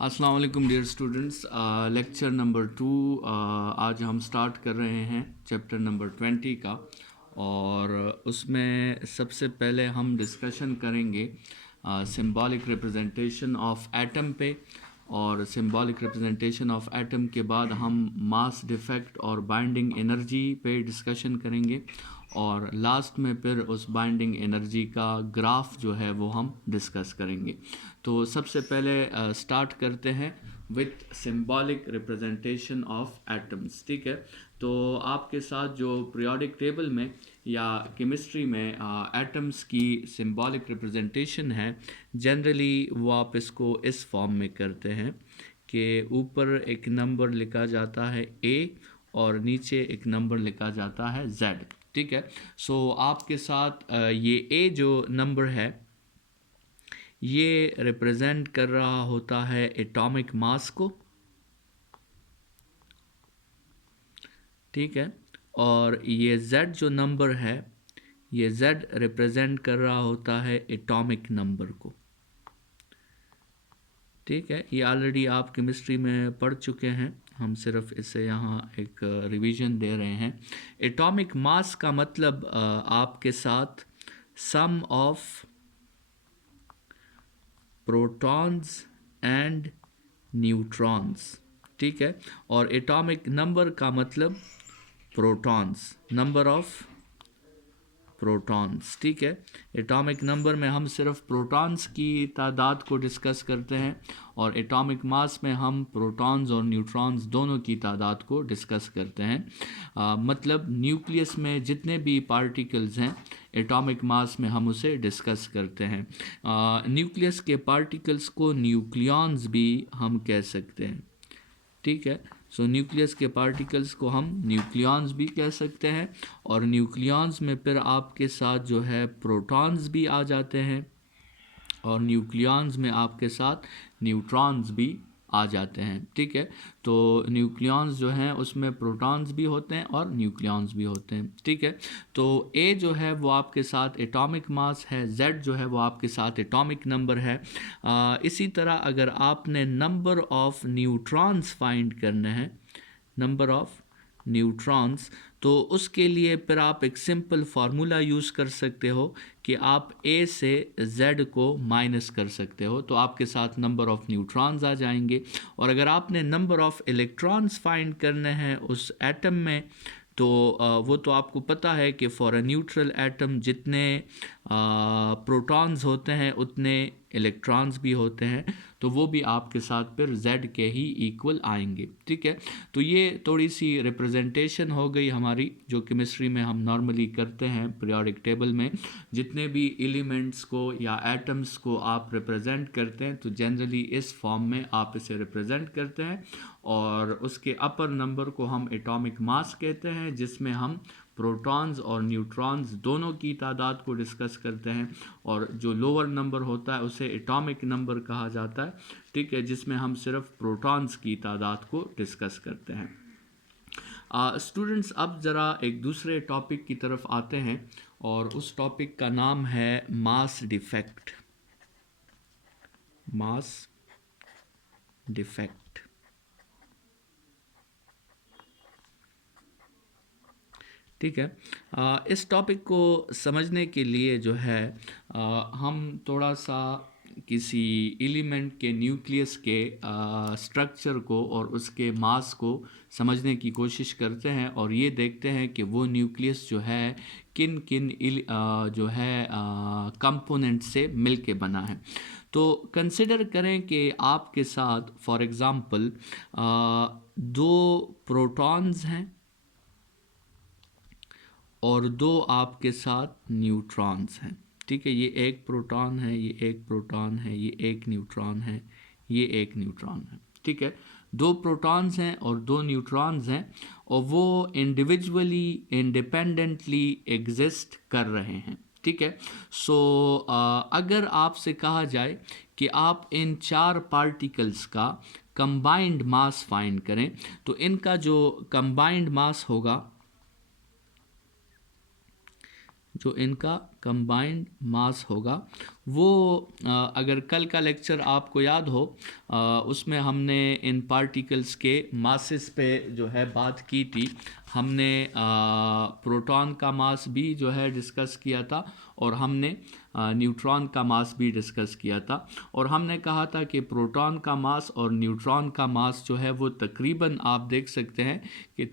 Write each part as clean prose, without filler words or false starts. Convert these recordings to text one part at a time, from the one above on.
अस्सलाम वालेकुम dear students. Lecture number 2 आज हम स्टार्ट कर रहे हैं चैप्टर नंबर 20 का। और उसमें सबसे पहले हम डिस्कशन करेंगे सिंबॉलिक रिप्रेजेंटेशन ऑफ एटम पे, और सिंबॉलिक रिप्रेजेंटेशन ऑफ एटम के बाद हम मास डिफेक्ट और बाइंडिंग एनर्जी पे डिस्कशन करेंगे, और लास्ट में फिर उस बाइंडिंग एनर्जी का ग्राफ जो है वो हम डिस्कस करेंगे। तो सबसे पहले स्टार्ट करते हैं with symbolic representation of atoms. ठीक है, तो आपके साथ जो पीरियोडिक टेबल में या केमिस्ट्री में एटम्स की सिंबॉलिक रिप्रेजेंटेशन है, जनरली वो आप इसको इस फॉर्म में करते हैं कि ऊपर एक नंबर लिखा जाता है A और नीचे एक नंबर लिखा जाता है Z। ठीक है, सो आपके साथ ये A जो नंबर है ये रिप्रेजेंट कर रहा होता है एटॉमिक मास को। ठीक है, और ये Z जो नंबर है ये Z रिप्रेजेंट कर रहा होता है एटॉमिक नंबर को। ठीक है, ये ऑलरेडी आप केमिस्ट्री में पढ़ चुके हैं, हम सिर्फ इसे यहाँ एक रिवीजन दे रहे हैं। एटॉमिक मास का मतलब आपके साथ सम ऑफ प्रोटॉन्स एंड न्यूट्रॉन्स। ठीक है, और एटॉमिक नंबर का मतलब प्रोटॉन्स, नंबर ऑफ प्रोटॉन्स। ठीक है, एटॉमिक नंबर में हम सिर्फ प्रोटॉन्स की तादाद को डिस्कस करते हैं, और एटॉमिक मास में हम प्रोटॉन्स और न्यूट्रॉन्स दोनों की तादाद को डिस्कस करते हैं। मतलब न्यूक्लियस में जितने भी पार्टिकल्स हैं एटॉमिक मास में हम उसे डिस्कस करते हैं। न्यूक्लियस के पार्टिकल्स को न्यूक्लियॉन्स भी हम कह सकते हैं। ठीक है, सो न्यूक्लियस के पार्टिकल्स को हम न्यूक्लियॉन्स भी कह सकते हैं, और न्यूक्लियॉन्स में फिर आपके साथ जो है प्रोटॉन्स भी आ जाते हैं, और न्यूक्लियॉन्स में आपके साथ न्यूट्रॉन्स भी आ जाते हैं। ठीक है, तो न्यूक्लियॉन्स जो हैं उसमें प्रोटॉन्स भी होते हैं और न्यूक्लियॉन्स भी होते हैं। ठीक है, तो ए जो है वो आपके साथ एटॉमिक मास है, जेड जो है वो आपके साथ एटॉमिक नंबर है। इसी तरह अगर आपने नंबर ऑफ न्यूट्रॉन्स फाइंड करने हैं, नंबर ऑफ न्यूट्रॉन्स, तो उसके लिए फिर आप एक सिंपल फार्मूला यूज़ कर सकते हो कि आप A से Z को माइनस कर सकते हो, तो आपके साथ नंबर ऑफ़ न्यूट्रॉन्स आ जाएंगे। और अगर आपने नंबर ऑफ़ इलेक्ट्रॉन्स फाइंड करने हैं उस एटम में, तो वो तो आपको पता है कि फॉर अ न्यूट्रल एटम जितने प्रोटॉन्स होते हैं उतने इलेक्ट्रॉन्स भी होते हैं, तो वो भी आपके साथ फिर Z के ही इक्वल आएंगे। ठीक है, तो ये थोड़ी सी रिप्रेजेंटेशन हो गई हमारी जो केमिस्ट्री में हम नॉर्मली करते हैं पीरियोडिक टेबल में। जितने भी एलिमेंट्स को या एटम्स को आप रिप्रेजेंट करते हैं तो जनरली इस फॉर्म में आप इसे रिप्रेजेंट करते हैं, और उसके अपर नंबर को हम एटॉमिक मास कहते हैं, जिसमें हम प्रोटॉन्स और न्यूट्रॉन्स दोनों की तादाद को डिस्कस करते हैं, और जो लोअर नंबर होता है उसे एटॉमिक नंबर कहा जाता है। ठीक है, जिसमें हम सिर्फ प्रोटॉन्स की तादाद को डिस्कस करते हैं। स्टूडेंट्स, अब ज़रा एक दूसरे टॉपिक की तरफ आते हैं, और उस टॉपिक का नाम है मास डिफेक्ट। Mass defect. ठीक है, इस टॉपिक को समझने के लिए जो है हम थोड़ा सा किसी एलिमेंट के न्यूक्लियस के स्ट्रक्चर को और उसके मास को समझने की कोशिश करते हैं, और ये देखते हैं कि वो न्यूक्लियस जो है किन किन जो है कंपोनेंट से मिलके बना है। तो कंसिडर करें कि आपके साथ फॉर एग्ज़ाम्पल दो प्रोटॉन्स हैं और दो आपके साथ न्यूट्रॉन्स हैं। ठीक है, ये एक प्रोटॉन है, ये एक प्रोटॉन है, ये एक न्यूट्रॉन है, ये एक न्यूट्रॉन है। ठीक है, दो प्रोटॉन्स हैं और दो न्यूट्रॉन्स हैं, और वो इंडिविजुअली इंडिपेंडेंटली एग्जिस्ट कर रहे हैं। ठीक है, सो अगर आपसे कहा जाए कि आप इन चार पार्टिकल्स का कंबाइंड मास फाइंड करें, तो इनका जो कंबाइंड मास होगा जो इनका कंबाइंड मास होगा वो अगर कल का लेक्चर आपको याद हो उसमें हमने इन पार्टिकल्स के मासेस पे जो है बात की थी। हमने प्रोटॉन का मास भी जो है डिस्कस किया था और हमने न्यूट्रॉन का मास भी डिस्कस किया था। और हमने कहा था कि प्रोटॉन का मास और न्यूट्रॉन का मास जो है वो तकरीबन आप देख सकते हैं कि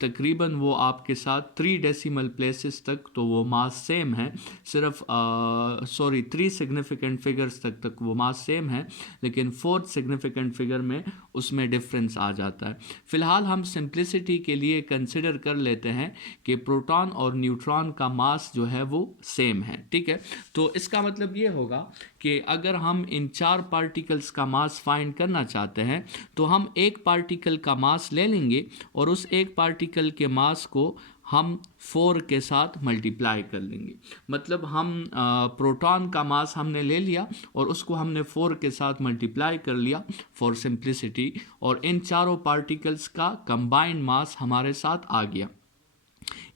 तकरीबन वो आपके साथ 3 डेसिमल प्लेसेस तक तो वो मास सेम है, सिर्फ 3 सिग्निफिकेंट फिगर्स तक वो मास सेम है, लेकिन 4th सिग्निफिकेंट फिगर में उसमें डिफरेंस आ जाता है। फ़िलहाल हम सिंप्लिसिटी के लिए कंसिडर कर लेते हैं कि प्रोटॉन और न्यूट्रॉन का मास जो है वो सेम है, ठीक है। तो इसका मतलब ये होगा कि अगर हम इन 4 पार्टिकल्स का मास फाइंड करना चाहते हैं तो हम एक पार्टिकल का मास ले लेंगे और उस एक पार्टिकल के मास को हम 4 के साथ मल्टीप्लाई कर लेंगे। मतलब हम प्रोटॉन का मास हमने ले लिया और उसको हमने 4 के साथ मल्टीप्लाई कर लिया फॉर सिंप्लिसिटी, और इन चारों पार्टिकल्स का कंबाइंड मास हमारे साथ आ गया।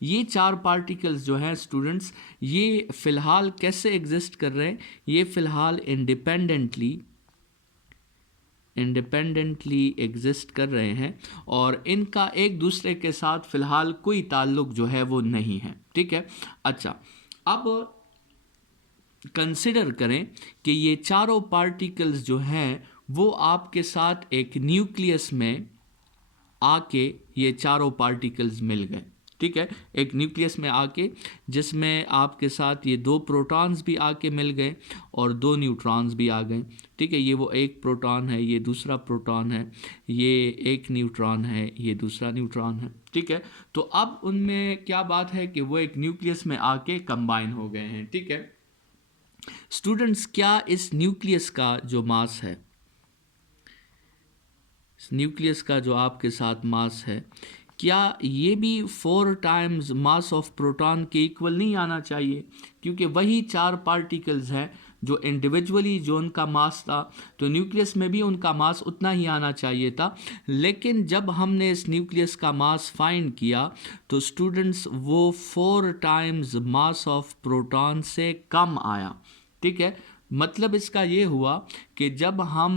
ये 4 पार्टिकल्स जो हैं स्टूडेंट्स, ये फ़िलहाल कैसे एग्जिस्ट कर रहे हैं? ये फ़िलहाल इंडिपेंडेंटली एग्जिस्ट कर रहे हैं और इनका एक दूसरे के साथ फ़िलहाल कोई ताल्लुक़ जो है वो नहीं है, ठीक है। अच्छा, अब कंसिडर करें कि ये चारों पार्टिकल्स जो हैं वो आपके साथ एक न्यूक्लियस में आके ये चारों पार्टिकल्स मिल गए, ठीक है। एक न्यूक्लियस में आके जिसमें आपके साथ ये 2 प्रोटॉन्स भी आके मिल गए और 2 न्यूट्रॉन्स भी आ गए, ठीक है। ये वो एक प्रोटॉन है, ये दूसरा प्रोटॉन है, ये एक न्यूट्रॉन है, ये दूसरा न्यूट्रॉन है, ठीक है। तो अब उनमें क्या बात है कि वो एक न्यूक्लियस में आके कंबाइन हो गए हैं, ठीक है। स्टूडेंट्स, क्या इस न्यूक्लियस का जो मास है, न्यूक्लियस का जो आपके साथ मास है, क्या ये भी 4 टाइम्स मास ऑफ प्रोटॉन के इक्वल नहीं आना चाहिए? क्योंकि वही 4 पार्टिकल्स हैं जो इंडिविजुअली जो उनका मास था, तो न्यूक्लियस में भी उनका मास उतना ही आना चाहिए था। लेकिन जब हमने इस न्यूक्लियस का मास फाइंड किया तो स्टूडेंट्स वो 4 टाइम्स मास ऑफ प्रोटॉन से कम आया, ठीक है। मतलब इसका ये हुआ कि जब हम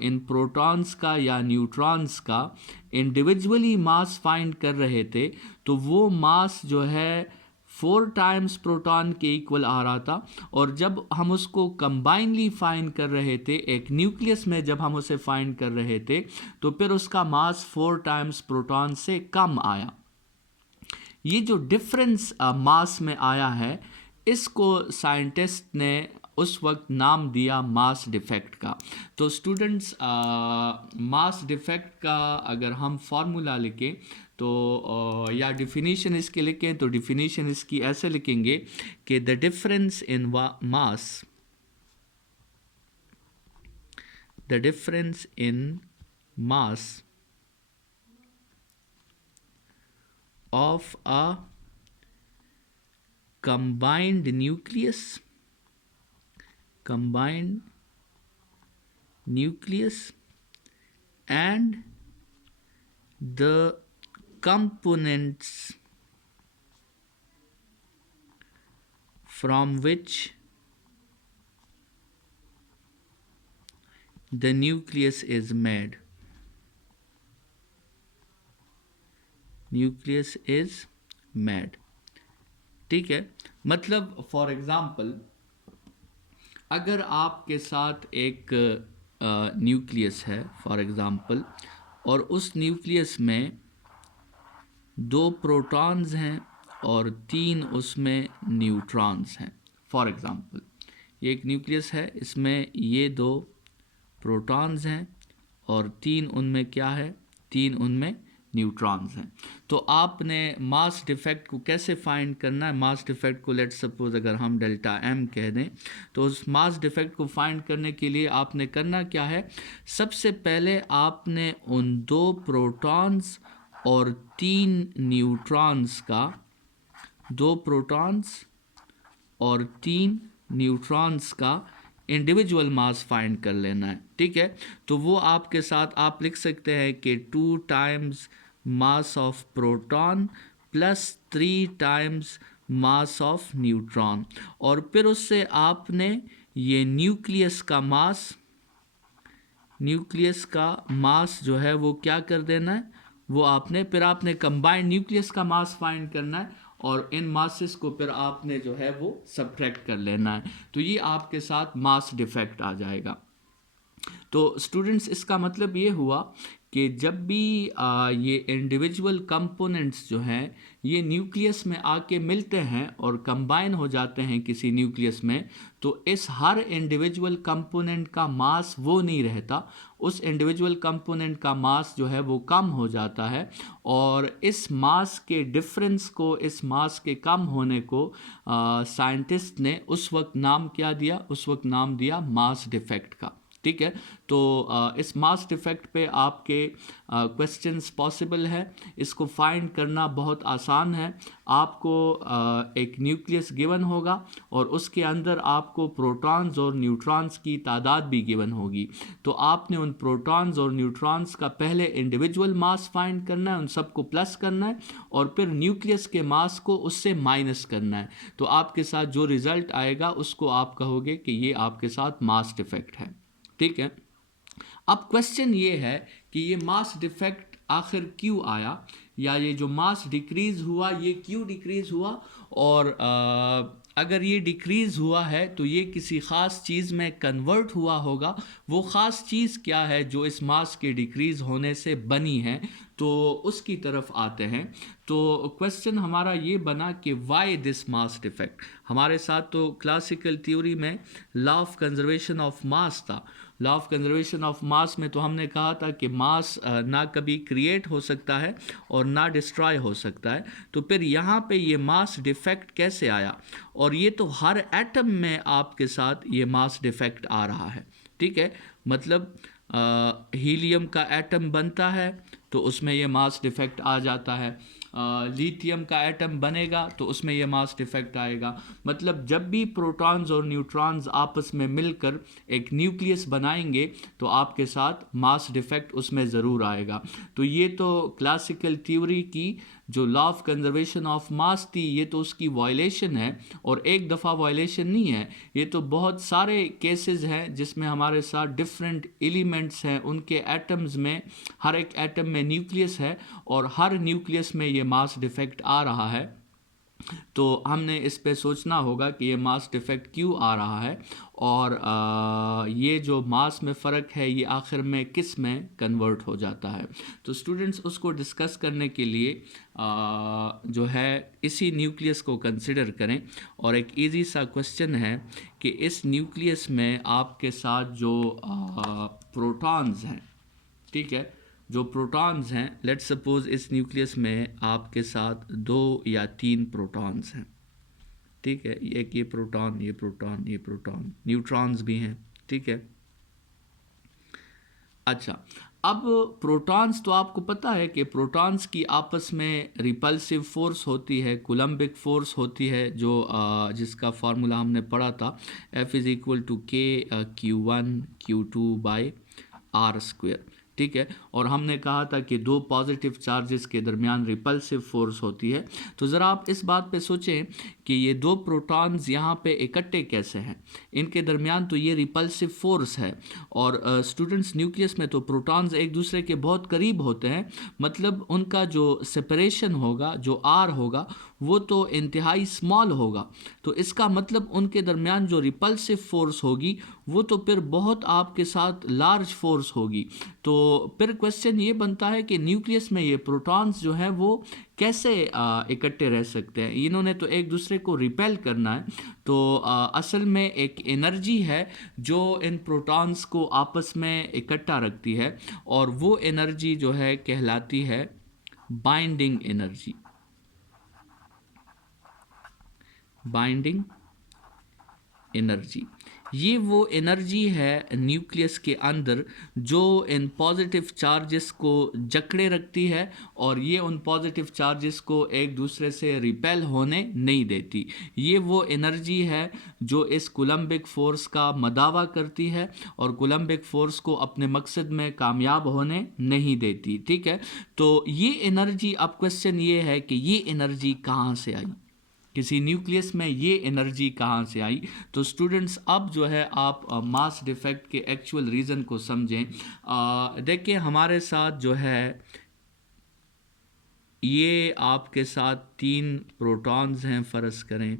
इन प्रोटॉन्स का या न्यूट्रॉन्स का इंडिविजुअली मास फाइंड कर रहे थे तो वो मास जो है 4 टाइम्स प्रोटॉन के इक्वल आ रहा था, और जब हम उसको कंबाइनली फाइंड कर रहे थे एक न्यूक्लियस में, जब हम उसे फाइंड कर रहे थे तो फिर उसका मास 4 टाइम्स प्रोटॉन से कम आया। ये जो डिफरेंस मास में आया है, इसको साइंटिस्ट ने उस वक्त नाम दिया मास डिफेक्ट का। तो स्टूडेंट्स, मास डिफेक्ट का अगर हम फार्मूला लिखें तो या डिफिनीशन इसके लिखें तो डिफिनीशन इसकी ऐसे लिखेंगे कि the difference in mass, the difference in mass of a combined nucleus and the components from which the nucleus is made. ठीक है। मतलब फॉर एग्जाम्पल, अगर आपके साथ एक न्यूक्लियस है फॉर एग्जाम्पल, और उस न्यूक्लियस में 2 प्रोटॉन्स हैं और 3 उसमें न्यूट्रॉन्स हैं। फॉर एग्जाम्पल, ये एक न्यूक्लियस है, इसमें ये 2 प्रोटॉन्स हैं और 3 उनमें क्या है, 3 उनमें न्यूट्रॉन्स हैं। तो आपने मास डिफेक्ट को कैसे फाइंड करना है? मास डिफेक्ट को लेट्स सपोज अगर हम डेल्टा एम कह दें, तो उस मास डिफेक्ट को फाइंड करने के लिए आपने करना क्या है? सबसे पहले आपने उन 2 प्रोटॉन्स और 3 न्यूट्रॉन्स का, 2 प्रोटॉन्स और 3 न्यूट्रॉन्स का इंडिविजुअल मास फाइंड कर लेना है, ठीक है। तो वो आपके साथ आप लिख सकते हैं कि 2 times mass of proton plus 3 times mass of neutron, और फिर उससे आपने ये न्यूक्लियस का मास जो है वो क्या कर देना है, वो फिर आपने कंबाइंड न्यूक्लियस का मास फाइंड करना है, और इन मासेस को फिर आपने जो है वो सब्ट्रैक्ट कर लेना है। तो ये आपके साथ मास डिफेक्ट आ जाएगा। तो स्टूडेंट्स, इसका मतलब ये हुआ कि जब भी ये इंडिविजुअल कंपोनेंट्स जो हैं ये न्यूक्लियस में आके मिलते हैं और कंबाइन हो जाते हैं किसी न्यूक्लियस में, तो इस हर इंडिविजुअल कंपोनेंट का मास वो नहीं रहता, उस इंडिविजुअल कंपोनेंट का मास जो है वो कम हो जाता है, और इस मास के डिफरेंस को, इस मास के कम होने को साइंटिस्ट ने उस वक्त नाम क्या दिया, उस वक्त नाम दिया मास डिफेक्ट का। ठीक है, तो इस मास डिफेक्ट पे आपके क्वेश्चंस पॉसिबल है, इसको फाइंड करना बहुत आसान है। आपको एक न्यूक्लियस गिवन होगा और उसके अंदर आपको प्रोटॉन्स और न्यूट्रॉन्स की तादाद भी गिवन होगी, तो आपने उन प्रोटॉन्स और न्यूट्रॉन्स का पहले इंडिविजुअल मास फाइंड करना है, उन सबको प्लस करना है, और फिर न्यूक्लियस के मास को उससे माइनस करना है। तो आपके साथ जो रिजल्ट आएगा उसको आप कहोगे कि ये आपके साथ मास डिफेक्ट है। ठीक है, अब क्वेश्चन ये है कि ये मास डिफेक्ट आखिर क्यों आया, या ये जो मास डिक्रीज हुआ ये क्यों डिक्रीज हुआ, और अगर ये डिक्रीज़ हुआ है तो ये किसी ख़ास चीज़ में कन्वर्ट हुआ होगा, वो ख़ास चीज़ क्या है जो इस मास के डिक्रीज़ होने से बनी है, तो उसकी तरफ आते हैं। तो क्वेश्चन हमारा ये बना कि वाई दिस मास डिफेक्ट। हमारे साथ तो क्लासिकल थ्योरी में law of conservation of mass था। Law of conservation of mass में तो हमने कहा था कि मास ना कभी क्रिएट हो सकता है और ना डिस्ट्रॉय हो सकता है, तो फिर यहाँ पे ये मास डिफेक्ट कैसे आया, और ये तो हर एटम में आपके साथ ये मास डिफेक्ट आ रहा है। ठीक है, मतलब हीलियम का एटम बनता है तो उसमें ये मास डिफेक्ट आ जाता है, लिथियम का एटम बनेगा तो उसमें ये मास डिफेक्ट आएगा। मतलब जब भी प्रोटॉन्स और न्यूट्रॉन्स आपस में मिलकर एक न्यूक्लियस बनाएंगे तो आपके साथ मास डिफेक्ट उसमें ज़रूर आएगा। तो ये तो क्लासिकल थ्योरी की जो लॉ ऑफ कंजर्वेशन ऑफ मास थी, ये तो उसकी वायलेशन है, और एक दफ़ा वायलेशन नहीं है, ये तो बहुत सारे केसेस हैं जिसमें हमारे साथ डिफरेंट एलिमेंट्स हैं, उनके एटम्स में, हर एक एटम में न्यूक्लियस है और हर न्यूक्लियस में ये मास डिफेक्ट आ रहा है। तो हमने इस पे सोचना होगा कि ये मास डिफेक्ट क्यों आ रहा है, और ये जो मास में फ़र्क है ये आखिर में किस में कन्वर्ट हो जाता है। तो स्टूडेंट्स, उसको डिस्कस करने के लिए जो है इसी न्यूक्लियस को कंसिडर करें, और एक इजी सा क्वेश्चन है कि इस न्यूक्लियस में आपके साथ जो प्रोटॉन्स हैं, ठीक है, जो प्रोटॉन्स हैं, लेट्स सपोज इस न्यूक्लियस में आपके साथ 2 या 3 प्रोटॉन्स हैं। ठीक है, एक ये प्रोटॉन, ये प्रोटॉन, ये प्रोटॉन, न्यूट्रॉन्स भी हैं। ठीक है, अच्छा, अब प्रोटॉन्स तो आपको पता है कि प्रोटॉन्स की आपस में रिपल्सिव फोर्स होती है, कूलम्बिक फोर्स होती है, जो जिसका फार्मूला हमने पढ़ा था, F=K Q1 Q2/R²। ठीक है, और हमने कहा था कि 2 पॉजिटिव चार्जेस के दरमियान रिपल्सिव फोर्स होती है। तो ज़रा आप इस बात पे सोचें कि ये 2 प्रोटॉन्स यहाँ पे इकट्ठे कैसे हैं, इनके दरमियान तो ये रिपल्सिव फोर्स है। और स्टूडेंट्स, न्यूक्लियस में तो प्रोटॉन्स एक दूसरे के बहुत करीब होते हैं, मतलब उनका जो सेपरेशन होगा, जो आर होगा, वो तो इंतहाई स्मॉल होगा। तो इसका मतलब उनके दरमियान जो रिपल्सिव फोर्स होगी वो तो फिर बहुत आपके साथ लार्ज फोर्स होगी। तो फिर क्वेश्चन ये बनता है कि न्यूक्लियस में ये प्रोटॉन्स जो हैं वो कैसे इकट्ठे रह सकते हैं। इन्होंने तो एक दूसरे को रिपेल करना है, तो असल में एक एनर्जी है जो इन प्रोटॉन्स को आपस में इकट्ठा रखती है, और वो एनर्जी जो है कहलाती है बाइंडिंग एनर्जी। बाइंडिंग एनर्जी, ये वो एनर्जी है न्यूक्लियस के अंदर जो इन पॉजिटिव चार्जेस को जकड़े रखती है, और ये उन पॉजिटिव चार्जेस को एक दूसरे से रिपेल होने नहीं देती। ये वो एनर्जी है जो इस कूलम्बिक फ़ोर्स का मदावा करती है और कूलम्बिक फ़ोर्स को अपने मकसद में कामयाब होने नहीं देती। ठीक है, तो ये एनर्जी, अब क्वेश्चन ये है कि ये एनर्जी कहाँ से आई, किसी न्यूक्लियस में ये एनर्जी कहाँ से आई। तो स्टूडेंट्स अब जो है आप मास डिफेक्ट के एक्चुअल रीज़न को समझें। देखिए हमारे साथ जो है ये आपके साथ 3 प्रोटॉन्स हैं फ़र्ज़ करें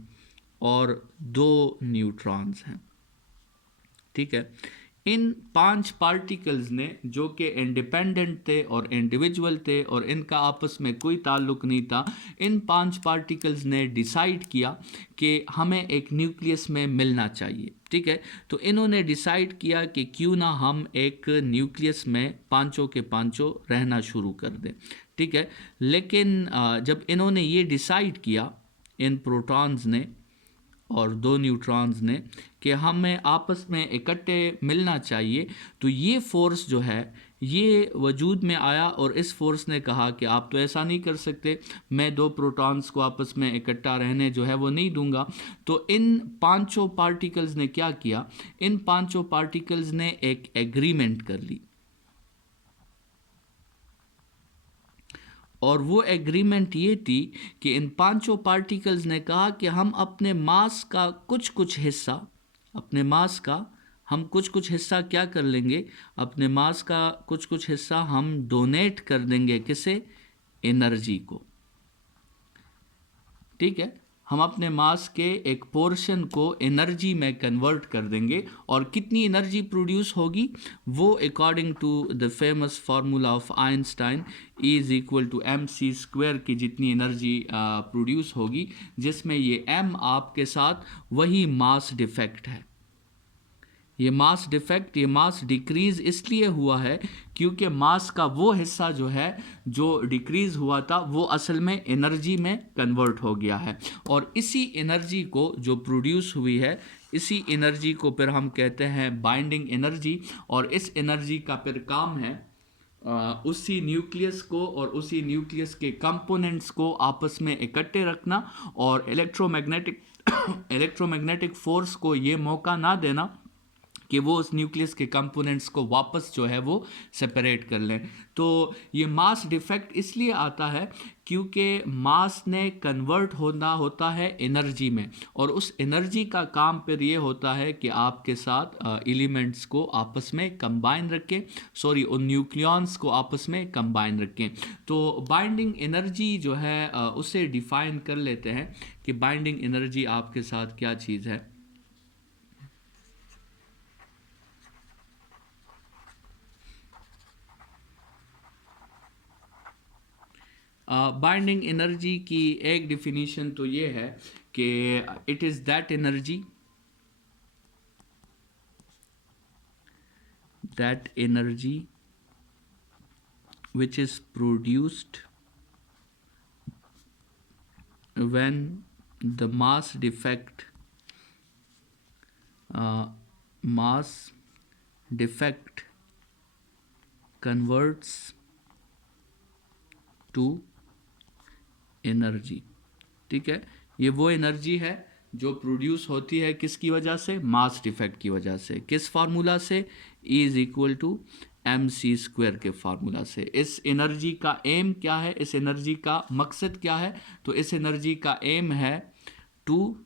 और 2 न्यूट्रॉन्स हैं, ठीक है। इन 5 पार्टिकल्स ने जो कि इंडिपेंडेंट थे और इंडिविजुअल थे और इनका आपस में कोई ताल्लुक नहीं था, इन 5 पार्टिकल्स ने डिसाइड किया कि हमें एक न्यूक्लियस में मिलना चाहिए, ठीक है। तो इन्होंने डिसाइड किया कि क्यों ना हम एक न्यूक्लियस में पांचों के पांचों रहना शुरू कर दें, ठीक है। लेकिन जब इन्होंने ये डिसाइड किया, इन प्रोटॉन्स ने और 2 न्यूट्रॉन्स ने, कि हमें आपस में इकट्ठे मिलना चाहिए, तो ये फोर्स जो है ये वजूद में आया और इस फोर्स ने कहा कि आप तो ऐसा नहीं कर सकते, मैं 2 प्रोटॉन्स को आपस में इकट्ठा रहने जो है वो नहीं दूंगा। तो इन पांचों पार्टिकल्स ने क्या किया, इन पांचों पार्टिकल्स ने एक एग्रीमेंट कर ली और वो एग्रीमेंट ये थी कि इन पांचों पार्टिकल्स ने कहा कि हम अपने मास का कुछ कुछ हिस्सा, अपने मास का हम कुछ कुछ हिस्सा क्या कर लेंगे, अपने मास का कुछ कुछ हिस्सा हम डोनेट कर देंगे, किसे, एनर्जी को, ठीक है। हम अपने मास के एक पोर्शन को एनर्जी में कन्वर्ट कर देंगे और कितनी एनर्जी प्रोड्यूस होगी, वो according to the famous formula of Einstein is equal to mc² की जितनी एनर्जी प्रोड्यूस होगी, जिसमें ये m आपके साथ वही मास डिफेक्ट है। ये मास डिफेक्ट, ये मास डिक्रीज़ इसलिए हुआ है क्योंकि मास का वो हिस्सा जो है जो डिक्रीज़ हुआ था वो असल में एनर्जी में कन्वर्ट हो गया है और इसी एनर्जी को जो प्रोड्यूस हुई है, इसी एनर्जी को फिर हम कहते हैं बाइंडिंग एनर्जी और इस एनर्जी का फिर काम है उसी न्यूक्लियस को और उसी न्यूक्लियस के कंपोनेंट्स को आपस में इकट्ठे रखना और इलेक्ट्रोमैग्नेटिक फोर्स को ये मौका ना देना कि वो उस न्यूक्लियस के कंपोनेंट्स को वापस जो है वो सेपरेट कर लें। तो ये मास डिफेक्ट इसलिए आता है क्योंकि मास ने कन्वर्ट होना होता है एनर्जी में और उस एनर्जी का काम फिर ये होता है कि आपके साथ एलिमेंट्स को आपस में कंबाइन रखें, उन न्यूक्लियॉन्स को आपस में कंबाइन रखें। तो बाइंडिंग एनर्जी जो है उसे डिफाइन कर लेते हैं कि बाइंडिंग एनर्जी आपके साथ क्या चीज़ है। बाइंडिंग एनर्जी की एक डिफिनीशन तो ये है कि it is that energy which is produced when the mass defect converts to energy, ठीक है। ये वो एनर्जी है जो प्रोड्यूस होती है किसकी वजह से, मास डिफेक्ट की वजह से। किस फार्मूला से, E is equal to mc² के फार्मूला से। इस एनर्जी का एम क्या है, इस एनर्जी का मकसद क्या है, तो इस एनर्जी का एम है to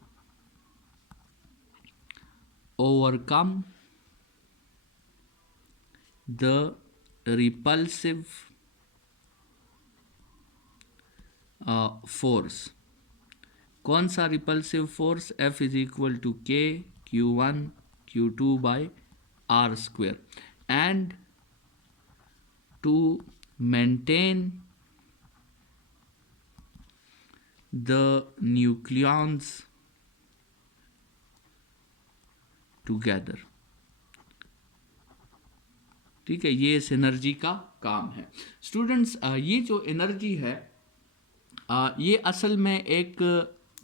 overcome the repulsive force. कौन सा repulsive force, F is equal to K Q1 Q2 by R² and to maintain the nucleons together, ठीक है। ये इस एनर्जी का काम है। स्टूडेंट्स ये जो एनर्जी है ये असल में एक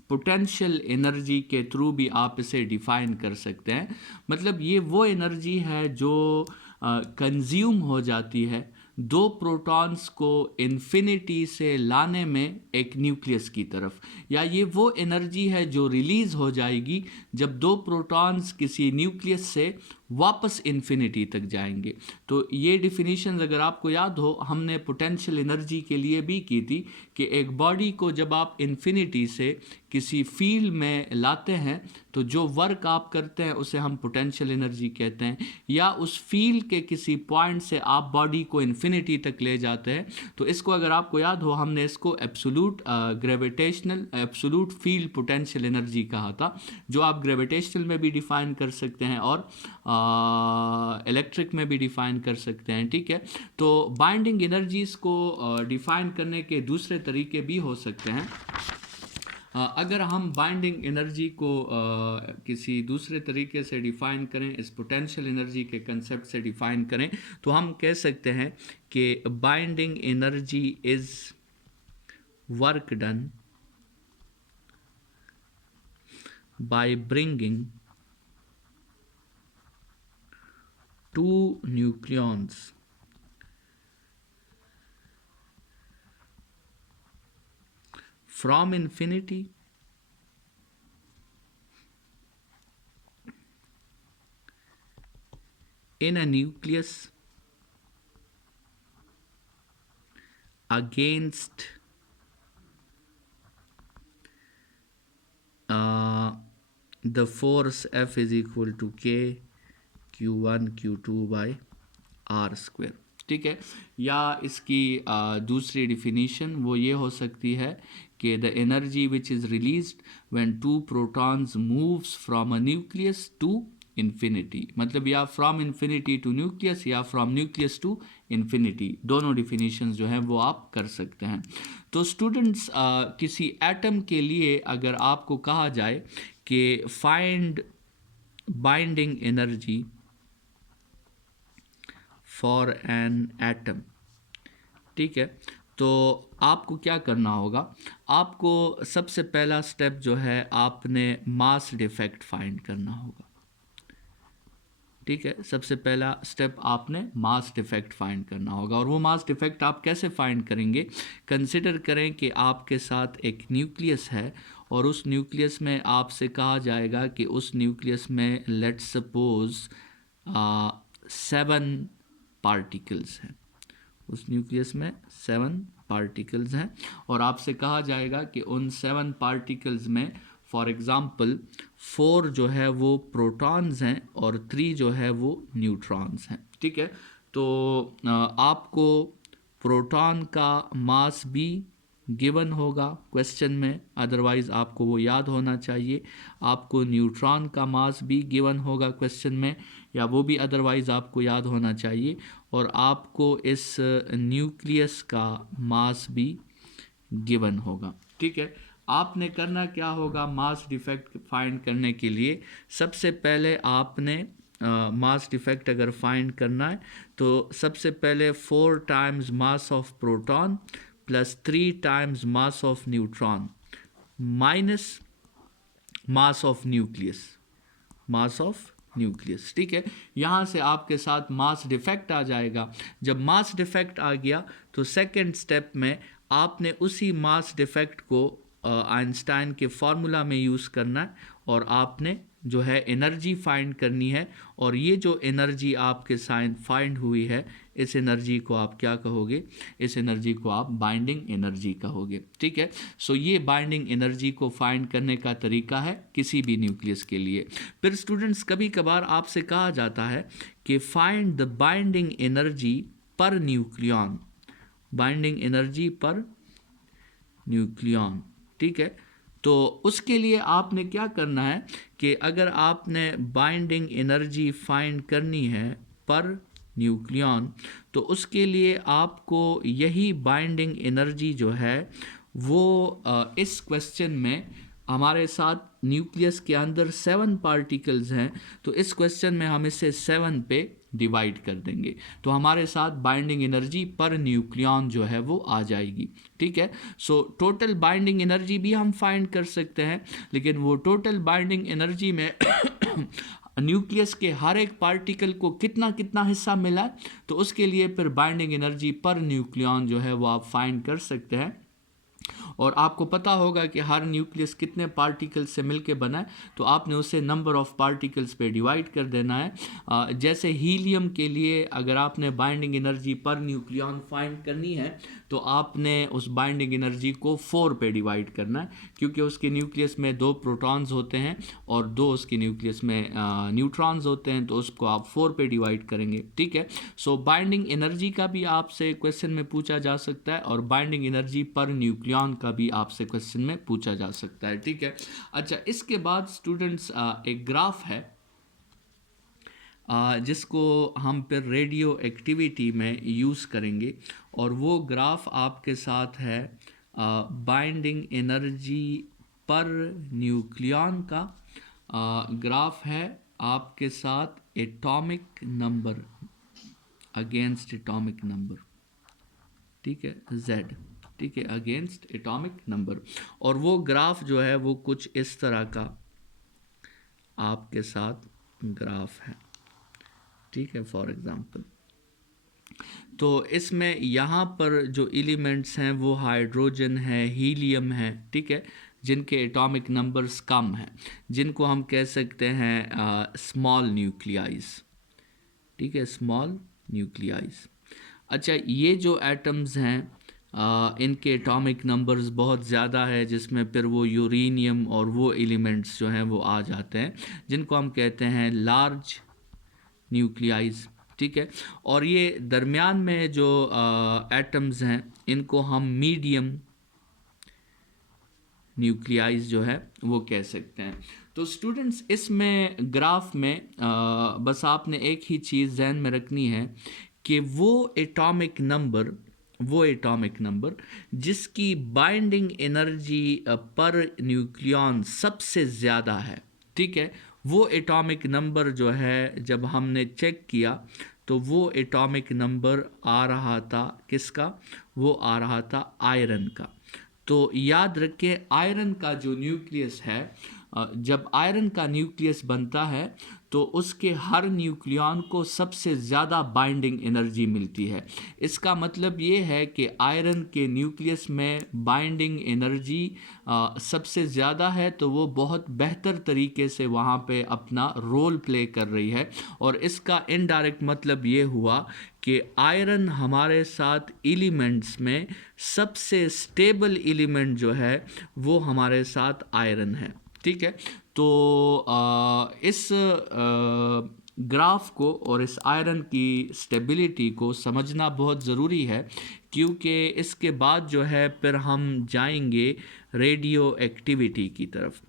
पोटेंशियल एनर्जी के थ्रू भी आप इसे डिफ़ाइन कर सकते हैं। मतलब ये वो एनर्जी है जो कंज्यूम हो जाती है 2 प्रोटॉन्स को इन्फिनिटी से लाने में एक न्यूक्लियस की तरफ, या ये वो एनर्जी है जो रिलीज़ हो जाएगी जब 2 प्रोटॉन्स किसी न्यूक्लियस से वापस इन्फिनिटी तक जाएंगे। तो ये डिफिनीशन अगर आपको याद हो हमने पोटेंशियल एनर्जी के लिए भी की थी कि एक बॉडी को जब आप इन्फिनिटी से किसी फील्ड में लाते हैं तो जो वर्क आप करते हैं उसे हम पोटेंशियल एनर्जी कहते हैं, या उस फील्ड के किसी पॉइंट से आप बॉडी को इन्फिनिटी तक ले जाते हैं। तो इसको अगर आपको याद हो हमने इसको absolute gravitational absolute field potential energy कहा था, जो आप ग्रेविटेशनल में भी डिफाइन कर सकते हैं और इलेक्ट्रिक में भी डिफाइन कर सकते हैं। ठीक है, तो बाइंडिंग एनर्जीज को डिफाइन करने के दूसरे तरीके भी हो सकते हैं। अगर हम बाइंडिंग एनर्जी को किसी दूसरे तरीके से डिफाइन करें, इस पोटेंशियल एनर्जी के कंसेप्ट से डिफाइन करें, तो हम कह सकते हैं कि binding energy is work done by bringing two nucleons from infinity in a nucleus against the force F is equal to K Q1 Q2 by R square. ठीक है, या इसकी दूसरी डिफिनीशन वो ये हो सकती है कि the energy which is released when two protons moves from a nucleus to infinity, मतलब या फ्रॉम इन्फिनिटी टू न्यूक्लियस या फ्रॉम न्यूक्लियस टू इन्फिनिटी, दोनों डिफिनीशंस जो हैं वो आप कर सकते हैं। तो स्टूडेंट्स किसी एटम के लिए अगर आपको कहा जाए कि find binding energy for an atom, ठीक है, तो आपको क्या करना होगा, आपको सबसे पहला स्टेप जो है आपने मास डिफेक्ट फाइंड करना होगा। ठीक है, सबसे पहला स्टेप आपने मास डिफेक्ट फाइंड करना होगा, और वो मास डिफेक्ट आप कैसे फाइंड करेंगे। कंसिडर करें कि आपके साथ एक न्यूक्लियस है और उस न्यूक्लियस में आपसे कहा जाएगा कि उस न्यूक्लियस में लेट्स सपोज 7 पार्टिकल्स हैं, उस न्यूक्लियस में 7 पार्टिकल्स हैं, और आपसे कहा जाएगा कि उन 7 पार्टिकल्स में फॉर एग्ज़ाम्पल 4 जो है वो प्रोटॉन्स हैं और 3 जो है वो न्यूट्रॉन्स हैं। ठीक है, तो आपको प्रोटॉन का मास भी गिवन होगा क्वेश्चन में, अदरवाइज़ आपको वो याद होना चाहिए। आपको न्यूट्रॉन का मास भी गिवन होगा क्वेश्चन में, या वो भी अदरवाइज़ आपको याद होना चाहिए, और आपको इस न्यूक्लियस का मास भी गिवन होगा। ठीक है, आपने करना क्या होगा मास डिफेक्ट फाइंड करने के लिए, सबसे पहले आपने मास डिफेक्ट अगर फाइंड करना है तो सबसे पहले 4 times mass of proton plus 3 times mass of neutron minus mass of nucleus, mass of nucleus. ठीक है, यहाँ से आपके साथ मास डिफेक्ट आ जाएगा। जब मास डिफेक्ट आ गया तो सेकंड स्टेप में आपने उसी मास डिफेक्ट को आइंस्टाइन के फॉर्मूला में यूज़ करना है, और आपने जो है एनर्जी फाइंड करनी है, और ये जो एनर्जी आपके साथ फाइंड हुई है इस एनर्जी को आप क्या कहोगे, इस एनर्जी को आप बाइंडिंग एनर्जी कहोगे। ठीक है, सो ये बाइंडिंग एनर्जी को फाइंड करने का तरीका है किसी भी न्यूक्लियस के लिए। फिर स्टूडेंट्स कभी कभार आपसे कहा जाता है कि find the binding energy per nucleon, binding energy per nucleon. ठीक है, तो उसके लिए आपने क्या करना है कि अगर आपने बाइंडिंग एनर्जी फाइंड करनी है पर न्यूक्लियन, तो उसके लिए आपको यही बाइंडिंग एनर्जी जो है वो इस क्वेश्चन में हमारे साथ न्यूक्लियस के अंदर 7 पार्टिकल्स हैं, तो इस क्वेश्चन में हम इसे 7 पे डिवाइड कर देंगे, तो हमारे साथ बाइंडिंग एनर्जी पर न्यूक्लियन जो है वो आ जाएगी। ठीक है, सो टोटल बाइंडिंग एनर्जी भी हम फाइंड कर सकते हैं, लेकिन वो टोटल बाइंडिंग एनर्जी में न्यूक्लियस के हर एक पार्टिकल को कितना कितना हिस्सा मिला है, तो उसके लिए फिर बाइंडिंग एनर्जी पर न्यूक्लियन जो है वो आप फाइंड कर सकते हैं। और आपको पता होगा कि हर न्यूक्लियस कितने पार्टिकल्स से मिलके बना है, तो आपने उसे नंबर ऑफ पार्टिकल्स पे डिवाइड कर देना है। जैसे हीलियम के लिए अगर आपने binding energy per nucleon find करनी है तो आपने उस बाइंडिंग एनर्जी को 4 पे डिवाइड करना है, क्योंकि उसके न्यूक्लियस में 2 प्रोटॉन्स होते हैं और 2 उसके न्यूक्लियस में न्यूट्रॉन्स होते हैं, तो उसको आप 4 पे डिवाइड करेंगे। ठीक है, सो बाइंडिंग एनर्जी का भी आपसे क्वेश्चन में पूछा जा सकता है और बाइंडिंग एनर्जी पर न्यूक्लियन का भी आपसे क्वेश्चन में पूछा जा सकता है। ठीक है, अच्छा, इसके बाद स्टूडेंट्स एक ग्राफ है जिसको हम फिर रेडियो एक्टिविटी में यूज़ करेंगे, और वो ग्राफ आपके साथ है बाइंडिंग एनर्जी पर न्यूक्लियन का ग्राफ है आपके साथ atomic number against atomic number. ठीक है, Z, ठीक है, अगेंस्ट एटॉमिक नंबर। और वो ग्राफ जो है वो कुछ इस तरह का आपके साथ ग्राफ है। ठीक है, फॉर एग्जांपल, तो इसमें यहाँ पर जो एलिमेंट्स हैं वो हाइड्रोजन है, हीलियम है, ठीक है, जिनके एटॉमिक नंबर्स कम हैं, जिनको हम कह सकते हैं स्मॉल न्यूक्लियाइज। ठीक है, स्मॉल न्यूक्लियाइज। अच्छा, ये जो एटम्स हैं इनके एटॉमिक नंबर्स बहुत ज़्यादा है, जिसमें फिर वो यूरेनियम और वो एलिमेंट्स जो हैं वो आ जाते हैं, जिनको हम कहते हैं लार्ज न्यूक्लियाइज। ठीक है, और ये दरमियान में जो एटम्स हैं इनको हम मीडियम न्यूक्लियाइज जो है वो कह सकते हैं। तो स्टूडेंट्स, इसमें ग्राफ में बस आपने एक ही चीज़ ध्यान में रखनी है कि वो एटॉमिक नंबर जिसकी बाइंडिंग एनर्जी पर न्यूक्लियन सबसे ज़्यादा है, ठीक है, वो एटॉमिक नंबर जो है जब हमने चेक किया तो वो एटॉमिक नंबर आ रहा था किसका? वो आ रहा था आयरन का। तो याद रखिए, आयरन का जो न्यूक्लियस है, जब आयरन का न्यूक्लियस बनता है तो उसके हर न्यूक्लियन को सबसे ज़्यादा बाइंडिंग एनर्जी मिलती है। इसका मतलब ये है कि आयरन के न्यूक्लियस में बाइंडिंग एनर्जी सबसे ज़्यादा है, तो वो बहुत बेहतर तरीके से वहाँ पे अपना रोल प्ले कर रही है। और इसका इनडायरेक्ट मतलब ये हुआ कि आयरन हमारे साथ एलिमेंट्स में सबसे स्टेबल एलिमेंट जो है वो हमारे साथ आयरन है। ठीक है, तो इस ग्राफ को और इस आयरन की स्टेबिलिटी को समझना बहुत ज़रूरी है, क्योंकि इसके बाद जो है फिर हम जाएंगे रेडियो एक्टिविटी की तरफ,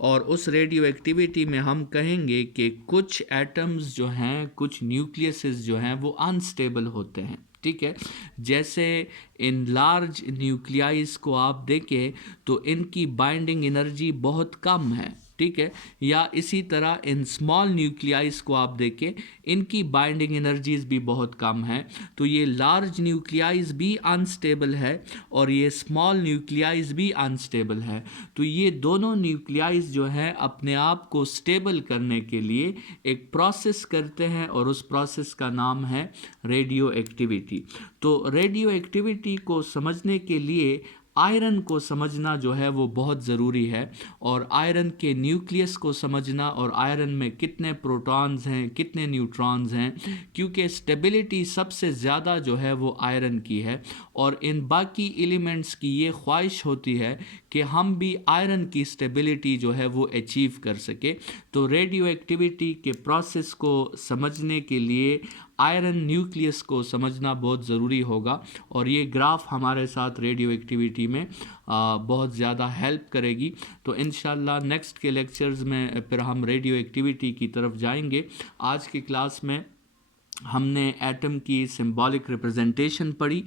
और उस रेडियो एक्टिविटी में हम कहेंगे कि कुछ एटम्स जो हैं, कुछ न्यूक्लियसेस जो हैं वो अनस्टेबल होते हैं। ठीक है, जैसे इन लार्ज न्यूक्लियाइज को आप देखें तो इनकी बाइंडिंग एनर्जी बहुत कम है। ठीक है, या इसी तरह इन स्मॉल न्यूक्लियाइज को आप देखें, इनकी बाइंडिंग एनर्जीज भी बहुत कम है। तो ये लार्ज न्यूक्लियाइज भी अनस्टेबल है और ये स्मॉल न्यूक्लियाइज भी अनस्टेबल है। तो ये दोनों न्यूक्लियाइज जो हैं अपने आप को स्टेबल करने के लिए एक प्रोसेस करते हैं, और उस प्रोसेस का नाम है रेडियो एक्टिविटी। तो रेडियो एक्टिविटी को समझने के लिए आयरन को समझना जो है वो बहुत ज़रूरी है, और आयरन के न्यूक्लियस को समझना, और आयरन में कितने प्रोटॉन्स हैं, कितने न्यूट्रॉन्स हैं, क्योंकि स्टेबिलिटी सबसे ज़्यादा जो है वो आयरन की है। और इन बाकी एलिमेंट्स की ये ख्वाहिश होती है कि हम भी आयरन की स्टेबिलिटी जो है वो अचीव कर सके। तो रेडियो एक्टिविटी के प्रोसेस को समझने के लिए आयरन न्यूक्लियस को समझना बहुत ज़रूरी होगा, और ये ग्राफ हमारे साथ रेडियो एक्टिविटी में बहुत ज़्यादा हेल्प करेगी। तो इंशाल्लाह नेक्स्ट के लेक्चर्स में फिर हम रेडियो एक्टिविटी की तरफ जाएंगे। आज की क्लास में हमने एटम की सिंबॉलिक रिप्रेजेंटेशन पढ़ी।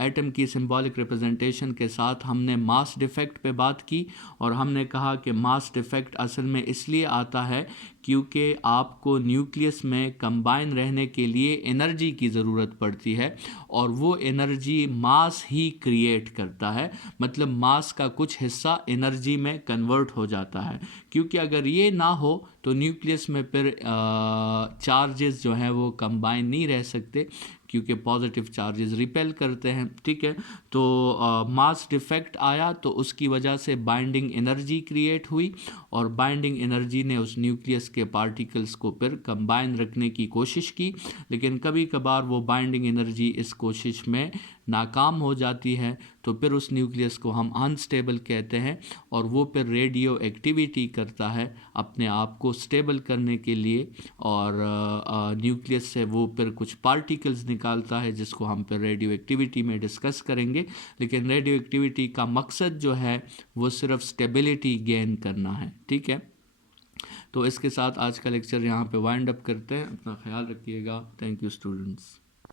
एटम की सिंबॉलिक रिप्रेजेंटेशन के साथ हमने मास डिफेक्ट पे बात की, और हमने कहा कि मास डिफेक्ट असल में इसलिए आता है क्योंकि आपको न्यूक्लियस में कंबाइन रहने के लिए एनर्जी की ज़रूरत पड़ती है, और वो एनर्जी मास ही क्रिएट करता है। मतलब मास का कुछ हिस्सा एनर्जी में कन्वर्ट हो जाता है, क्योंकि अगर ये ना हो तो न्यूक्लियस में फिर चार्जेस जो हैं वो कंबाइन नहीं रह सकते, क्योंकि पॉजिटिव चार्जेस रिपेल करते हैं, ठीक है। तो मास डिफेक्ट आया तो उसकी वजह से बाइंडिंग एनर्जी क्रिएट हुई और बाइंडिंग एनर्जी ने उस न्यूक्लियस के पार्टिकल्स को फिर कंबाइन रखने की कोशिश की, लेकिन कभी कभार वो बाइंडिंग एनर्जी इस कोशिश में नाकाम हो जाती है, तो फिर उस न्यूक्लियस को हम अनस्टेबल कहते हैं और वो फिर रेडियो एक्टिविटी करता है अपने आप को स्टेबल करने के लिए, और न्यूक्लियस से वो फिर कुछ पार्टिकल्स निकालता है जिसको हम फिर रेडियो एक्टिविटी में डिस्कस करेंगे। लेकिन रेडियो एक्टिविटी का मकसद जो है वो सिर्फ स्टेबिलिटी गेन करना है, ठीक है। तो इसके साथ आज का लेक्चर यहाँ पे वाइंड अप करते हैं। अपना ख्याल रखिएगा। Thank you students.